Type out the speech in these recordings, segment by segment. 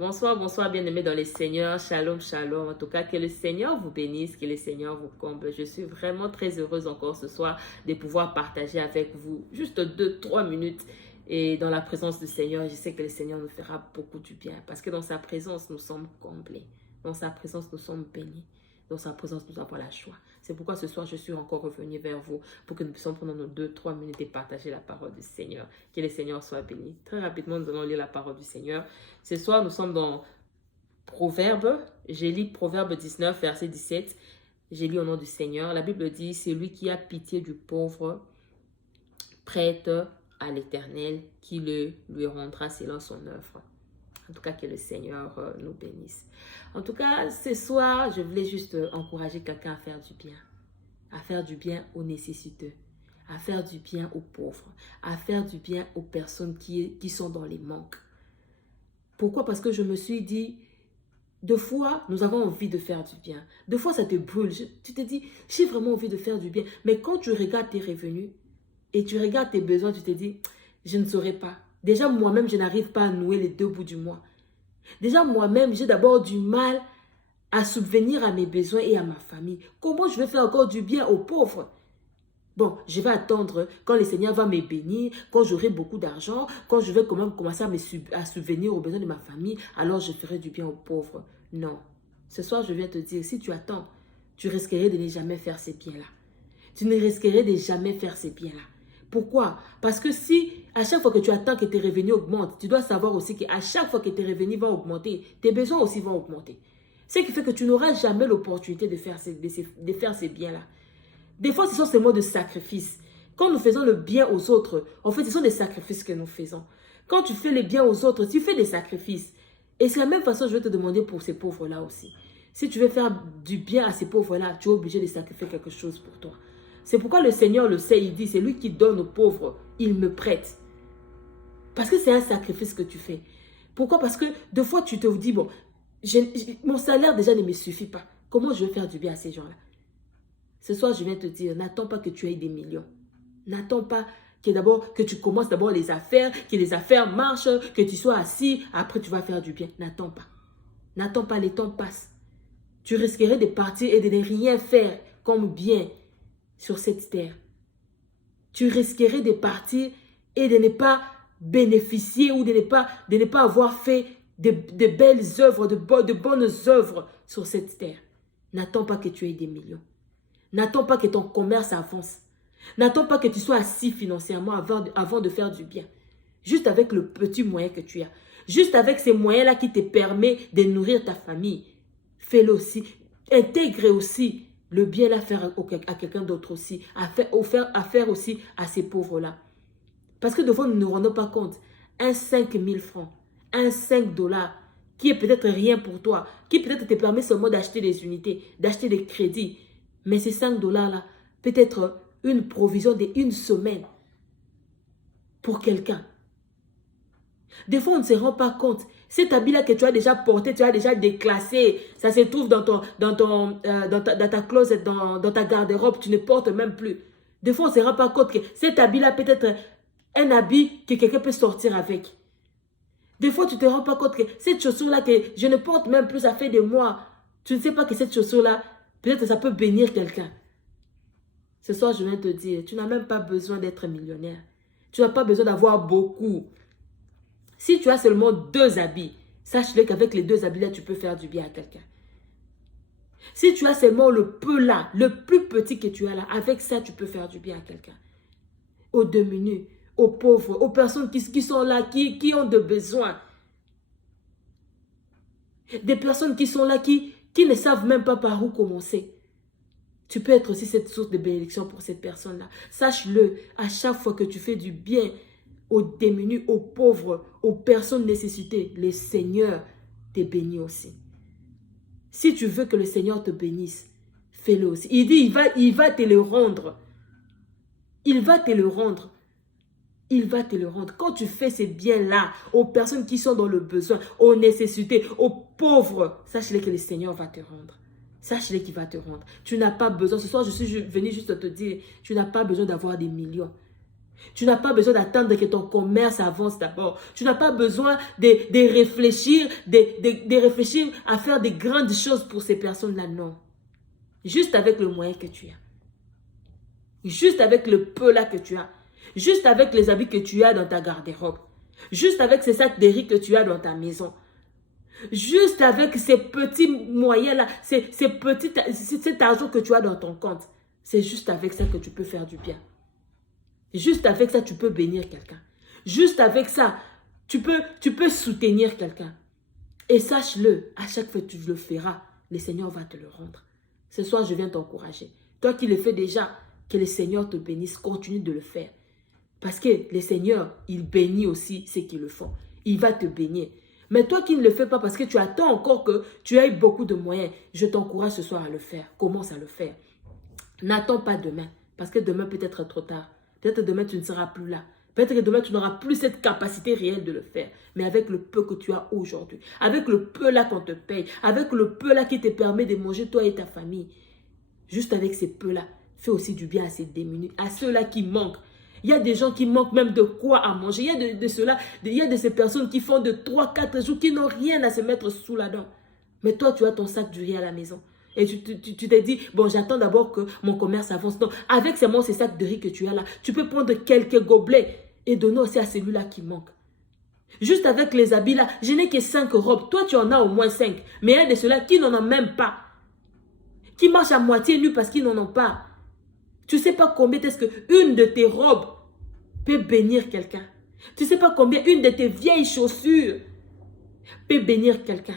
Bonsoir, bonsoir, bien-aimés dans les Seigneurs. Shalom, shalom. En tout cas, que le Seigneur vous bénisse, que le Seigneur vous comble. Je suis vraiment très heureuse encore ce soir de pouvoir partager avec vous juste 2, 3 minutes et dans la présence du Seigneur. Je sais que le Seigneur nous fera beaucoup du bien parce que dans sa présence, nous sommes comblés. Dans sa présence, nous sommes bénis. Dans sa présence, nous avons la joie. C'est pourquoi ce soir, je suis encore revenue vers vous pour que nous puissions prendre nos 2, 3 minutes et partager la parole du Seigneur. Que le Seigneur soit béni. Très rapidement, nous allons lire la parole du Seigneur. Ce soir, nous sommes dans Proverbes. J'ai lu Proverbe 19, verset 17. J'ai lu au nom du Seigneur. La Bible dit, c'est lui qui a pitié du pauvre, prête à l'Éternel, qui lui rendra selon son œuvre. En tout cas, que le Seigneur nous bénisse. En tout cas, ce soir, je voulais juste encourager quelqu'un à faire du bien. À faire du bien aux nécessiteux. À faire du bien aux pauvres. À faire du bien aux personnes qui sont dans les manques. Pourquoi? Parce que je me suis dit, deux fois, nous avons envie de faire du bien. Deux fois, ça te brûle. Tu te dis, j'ai vraiment envie de faire du bien. Mais quand tu regardes tes revenus et tu regardes tes besoins, tu te dis, je ne saurais pas. Déjà, moi-même, je n'arrive pas à nouer les deux bouts du mois. Déjà, moi-même, j'ai d'abord du mal à subvenir à mes besoins et à ma famille. Comment je vais faire encore du bien aux pauvres? Bon, je vais attendre quand le Seigneur va me bénir, quand j'aurai beaucoup d'argent, quand je vais quand même commencer à subvenir aux besoins de ma famille, alors je ferai du bien aux pauvres. Non. Ce soir, je viens te dire, si tu attends, tu risquerais de ne jamais faire ces biens-là. Tu ne risquerais de jamais faire ces biens-là. Pourquoi? Parce que si à chaque fois que tu attends que tes revenus augmentent, tu dois savoir aussi qu'à chaque fois que tes revenus vont augmenter, tes besoins aussi vont augmenter. Ce qui fait que tu n'auras jamais l'opportunité de faire ces biens-là. Des fois, ce sont ces mots de sacrifice. Quand nous faisons le bien aux autres, en fait, ce sont des sacrifices que nous faisons. Quand tu fais le bien aux autres, tu fais des sacrifices. Et c'est la même façon que je vais te demander pour ces pauvres-là aussi. Si tu veux faire du bien à ces pauvres-là, tu es obligé de sacrifier quelque chose pour toi. C'est pourquoi le Seigneur le sait, il dit, c'est lui qui donne aux pauvres, il me prête. Parce que c'est un sacrifice que tu fais. Pourquoi? Parce que deux fois, tu te dis, bon, mon salaire déjà ne me suffit pas. Comment je vais faire du bien à ces gens-là? Ce soir, je viens te dire, n'attends pas que tu aies des millions. N'attends pas que tu commences d'abord les affaires, que les affaires marchent, que tu sois assis, après tu vas faire du bien. N'attends pas. N'attends pas, les temps passent. Tu risquerais de partir et de ne rien faire comme bien sur cette terre. Tu risquerais de partir et de ne pas bénéficier ou de ne pas avoir fait de belles œuvres, de bonnes œuvres sur cette terre. N'attends pas que tu aies des millions. N'attends pas que ton commerce avance. N'attends pas que tu sois assis financièrement avant de faire du bien. Juste avec le petit moyen que tu as. Juste avec ces moyens-là qui te permettent de nourrir ta famille. Fais-le aussi. Intègre aussi le bien à faire à quelqu'un d'autre aussi. À faire aussi à ces pauvres-là. Parce que devant nous ne nous rendons pas compte. Un 5 000 francs, un 5 dollars, qui est peut-être rien pour toi, qui peut-être te permet seulement d'acheter des unités, d'acheter des crédits. Mais ces 5 dollars-là, peut-être une provision d'une semaine pour quelqu'un. Des fois, on ne se rend pas compte. Cet habit-là que tu as déjà porté, tu as déjà déclassé, ça se trouve dans ta closet, dans ta garde-robe, tu ne portes même plus. Des fois, on ne se rend pas compte que cet habit-là peut être un habit que quelqu'un peut sortir avec. Des fois, tu ne te rends pas compte que cette chaussure-là que je ne porte même plus, ça fait des mois. Tu ne sais pas que cette chaussure-là, peut-être ça peut bénir quelqu'un. Ce soir, je viens te dire, tu n'as même pas besoin d'être millionnaire. Tu n'as pas besoin d'avoir beaucoup. Si tu as seulement 2 habits, sache-le qu'avec les 2 habits-là, tu peux faire du bien à quelqu'un. Si tu as seulement le peu là, le plus petit que tu as là, avec ça, tu peux faire du bien à quelqu'un. Aux démunis, aux pauvres, aux personnes qui sont là, qui ont de besoins. Des personnes qui sont là, qui ne savent même pas par où commencer. Tu peux être aussi cette source de bénédiction pour cette personne-là. Sache-le, à chaque fois que tu fais du bien aux démunis, aux pauvres, aux personnes nécessitées, le Seigneur te bénit aussi. Si tu veux que le Seigneur te bénisse, fais-le aussi. Il dit, il va te le rendre. Il va te le rendre. Il va te le rendre. Quand tu fais ces biens-là aux personnes qui sont dans le besoin, aux nécessités, aux pauvres, sache-le que le Seigneur va te rendre. Sache-le qu'il va te rendre. Tu n'as pas besoin. Ce soir, je suis venu juste te dire, tu n'as pas besoin d'avoir des millions. Tu n'as pas besoin d'attendre que ton commerce avance d'abord. Tu n'as pas besoin de réfléchir, de réfléchir à faire des grandes choses pour ces personnes-là. Non. Juste avec le moyen que tu as. Juste avec le peu là que tu as. Juste avec les habits que tu as dans ta garde-robe. Juste avec ces sacs de riz que tu as dans ta maison. Juste avec ces petits moyens-là, cet argent que tu as dans ton compte. C'est juste avec ça que tu peux faire du bien. Juste avec ça, tu peux bénir quelqu'un. Juste avec ça, tu peux soutenir quelqu'un. Et sache-le, à chaque fois que tu le feras, le Seigneur va te le rendre. Ce soir, je viens t'encourager. Toi qui le fais déjà, que le Seigneur te bénisse, continue de le faire. Parce que le Seigneur, il bénit aussi ceux qui le font. Il va te bénir. Mais toi qui ne le fais pas parce que tu attends encore que tu aies beaucoup de moyens, je t'encourage ce soir à le faire. Commence à le faire. N'attends pas demain, parce que demain peut être trop tard. Peut-être demain tu ne seras plus là. Peut-être que demain tu n'auras plus cette capacité réelle de le faire. Mais avec le peu que tu as aujourd'hui, avec le peu là qu'on te paye, avec le peu là qui te permet de manger toi et ta famille, juste avec ces peu là, fais aussi du bien à ces démunis, à ceux-là qui manquent. Il y a des gens qui manquent même de quoi à manger. Il y a il y a de ces personnes qui font de 3-4 jours, qui n'ont rien à se mettre sous la dent. Mais toi, tu as ton sac du riz à la maison. Et tu t'es dit, bon, j'attends d'abord que mon commerce avance. Non, avec seulement ces sacs de riz que tu as là, tu peux prendre quelques gobelets et donner aussi à celui-là qui manque. Juste avec les habits là, je n'ai que 5 robes. Toi, tu en as au moins 5. Mais il y a de ceux-là qui n'en ont même pas. Qui marchent à moitié nus parce qu'ils n'en ont pas. Tu ne sais pas combien est-ce qu'une de tes robes peut bénir quelqu'un. Tu ne sais pas combien une de tes vieilles chaussures peut bénir quelqu'un.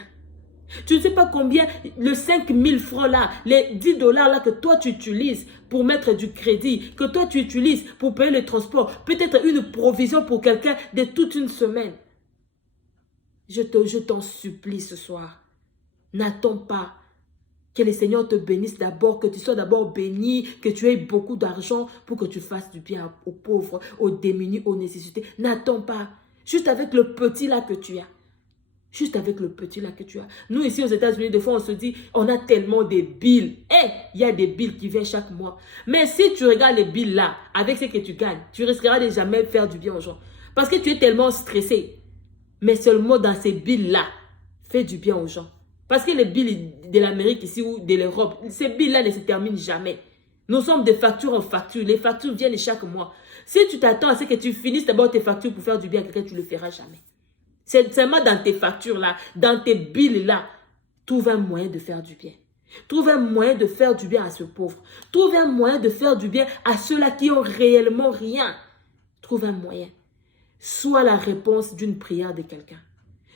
Tu ne sais pas combien le 5000 francs là, les 10 dollars là que toi tu utilises pour mettre du crédit, que toi tu utilises pour payer le transport, peut-être une provision pour quelqu'un de toute une semaine. Je t'en supplie ce soir. N'attends pas que le Seigneur te bénisse d'abord, que tu sois d'abord béni, que tu aies beaucoup d'argent pour que tu fasses du bien aux pauvres, aux démunis, aux nécessités. N'attends pas. Juste avec le petit là que tu as. Juste avec le petit là que tu as. Nous ici aux États-Unis, des fois on se dit, on a tellement de billes. Il y a des billes qui viennent chaque mois. Mais si tu regardes les billes là, avec ce que tu gagnes, tu risqueras de jamais faire du bien aux gens. Parce que tu es tellement stressé. Mais seulement dans ces billes là, fais du bien aux gens. Parce que les billes de l'Amérique ici ou de l'Europe, ces billes-là ne se terminent jamais. Nous sommes de facture en facture. Les factures viennent chaque mois. Si tu t'attends à ce que tu finisses d'abord tes factures pour faire du bien à quelqu'un, tu ne le feras jamais. C'est seulement dans tes factures-là, dans tes billes-là, trouve un moyen de faire du bien. Trouve un moyen de faire du bien à ce pauvre. Trouve un moyen de faire du bien à ceux-là qui ont réellement rien. Trouve un moyen. Sois la réponse d'une prière de quelqu'un.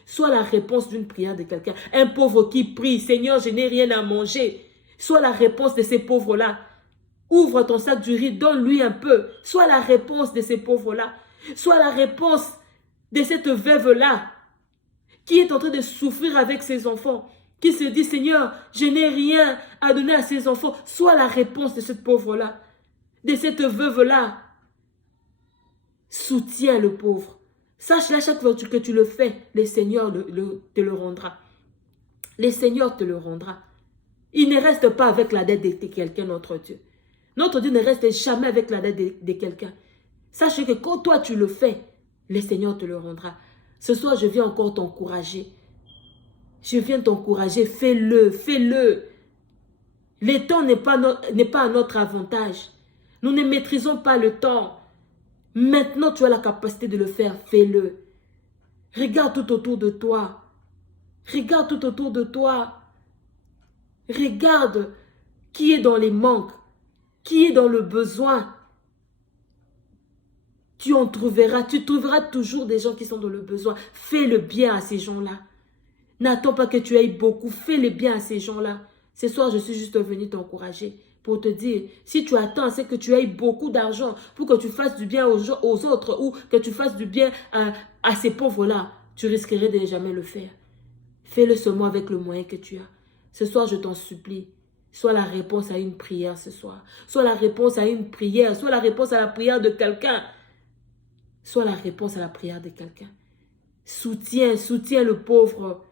Sois la réponse d'une prière de quelqu'un. Un pauvre qui prie, Seigneur, je n'ai rien à manger. Sois la réponse de ces pauvres-là. Ouvre ton sac du riz, donne-lui un peu. Sois la réponse de ces pauvres-là. Sois la réponse de cette veuve-là qui est en train de souffrir avec ses enfants. Qui se dit, Seigneur, je n'ai rien à donner à ses enfants. Sois la réponse de cette pauvre-là. De cette veuve-là. Soutiens le pauvre. Sache-le, chaque fois que tu le fais, le Seigneur te le rendra. Le Seigneur te le rendra. Il ne reste pas avec la dette de quelqu'un, notre Dieu. Notre Dieu ne reste jamais avec la dette de quelqu'un. Sache que quand toi tu le fais, le Seigneur te le rendra. Ce soir, je viens encore t'encourager. Je viens t'encourager. Fais-le, fais-le. Le temps n'est pas à notre avantage. Nous ne maîtrisons pas le temps. Maintenant, tu as la capacité de le faire, fais-le. Regarde tout autour de toi. Regarde tout autour de toi. Regarde qui est dans les manques, qui est dans le besoin. Tu trouveras toujours des gens qui sont dans le besoin. Fais le bien à ces gens-là. N'attends pas que tu ailles beaucoup, fais le bien à ces gens-là. Ce soir, je suis juste venue t'encourager. Pour te dire, si tu attends, c'est que tu aies beaucoup d'argent pour que tu fasses du bien aux autres ou que tu fasses du bien à ces pauvres-là, tu risquerais de ne jamais le faire. Fais-le seulement avec le moyen que tu as. Ce soir, je t'en supplie, sois la réponse à une prière ce soir. Sois la réponse à une prière, sois la réponse à la prière de quelqu'un. Sois la réponse à la prière de quelqu'un. Soutiens le pauvre.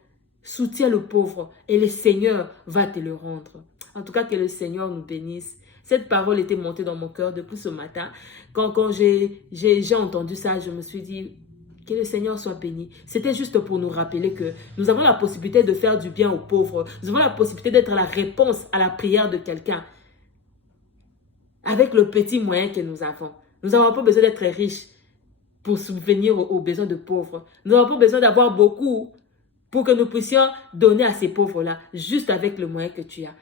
Soutiens le pauvre et le Seigneur va te le rendre. En tout cas, que le Seigneur nous bénisse. Cette parole était montée dans mon cœur depuis ce matin. Quand j'ai entendu ça, je me suis dit, que le Seigneur soit béni. C'était juste pour nous rappeler que nous avons la possibilité de faire du bien aux pauvres. Nous avons la possibilité d'être la réponse à la prière de quelqu'un. Avec le petit moyen que nous avons. Nous n'avons pas besoin d'être riches pour subvenir aux besoins de pauvres. Nous n'avons pas besoin d'avoir beaucoup pour que nous puissions donner à ces pauvres-là, juste avec le moyen que tu as.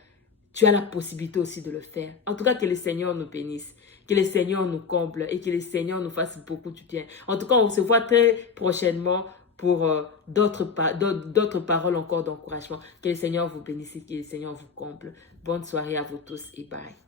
Tu as la possibilité aussi de le faire. En tout cas, que le Seigneur nous bénisse, que le Seigneur nous comble et que le Seigneur nous fasse beaucoup du bien. En tout cas, on se voit très prochainement pour d'autres paroles encore d'encouragement. Que le Seigneur vous bénisse et que le Seigneur vous comble. Bonne soirée à vous tous et bye.